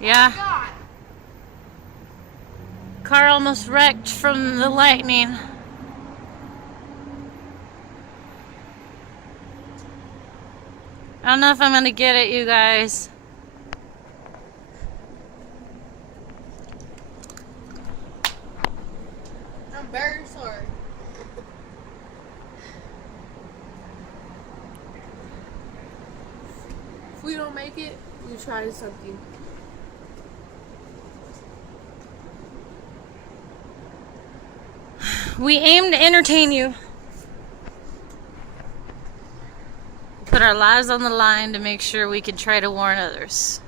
Yeah. Oh God. Car almost wrecked from the lightning. I don't know if I'm gonna get it, you guys. I'm very sorry. If we don't make it, we try something. We aim to entertain you. Put our lives on the line to make sure we can try to warn others.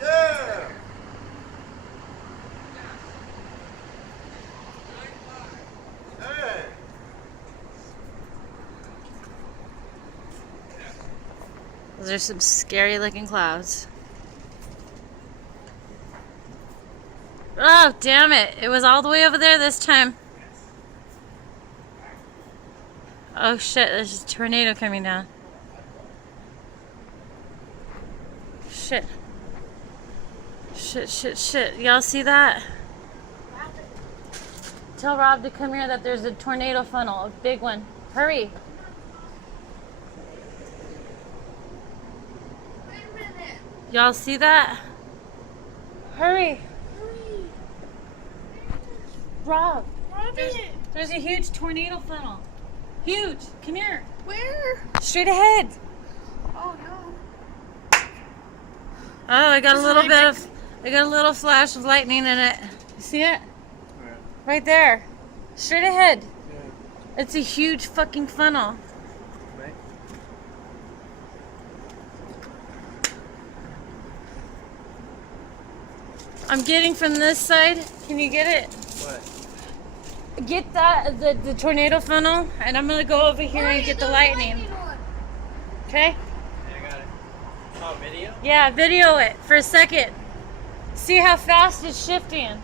Yeah. Hey. Those are some scary looking clouds. Oh, damn it. It was all the way over there this time. Oh shit, there's a tornado coming down. Shit. Shit, shit, shit. Y'all see that? Tell Rob to come here that there's a tornado funnel, a big one. Hurry. Wait a minute. Y'all see that? Hurry. Rob, there's a huge tornado funnel. Huge. Come here. Where? Straight ahead. Oh no. Oh, I got a little flash of lightning in it. You see it? Right there. Straight ahead. It's a huge fucking funnel. I'm getting from this side. Can you get it? What? Get the tornado funnel, and I'm gonna go over here and get the lightning. Okay? Yeah, I got it. Oh, video? Yeah, video it for a second. See how fast it's shifting.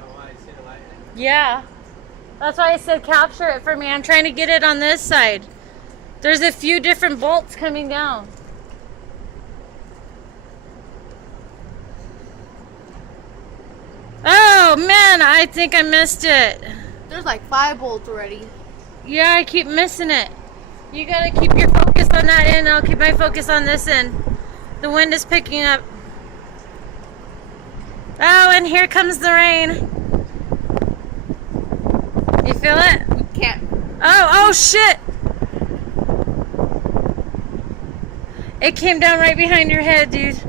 Oh, I see the lightning. Yeah. That's why I said capture it for me. I'm trying to get it on this side. There's a few different bolts coming down. Oh man, I think I missed it. There's like 5 bolts already. Yeah, I keep missing it. You gotta keep your focus on that end. I'll keep my focus on this end. The wind is picking up. Oh, and here comes the rain. You feel it? We can't. Oh shit! It came down right behind your head, dude.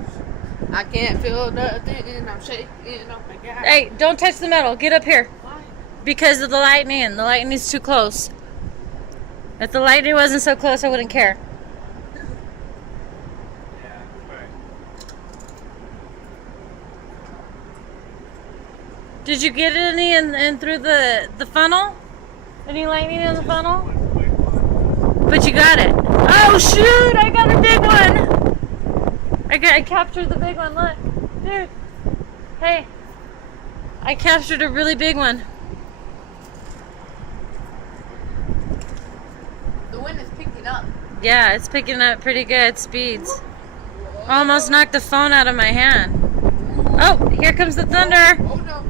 I can't feel nothing. I'm shaking. Oh my God. Hey, don't touch the metal. Get up here. Why? Because of the lightning. The lightning's too close. If the lightning wasn't so close, I wouldn't care. Yeah, right. Did you get any in through the funnel? Any lightning in the funnel? But you got it. Oh shoot! I got a big one. I captured the big one. Look, dude. Hey, I captured a really big one. The wind is picking up. Yeah, it's picking up pretty good speeds. Almost knocked the phone out of my hand. Oh, here comes the thunder. Oh no.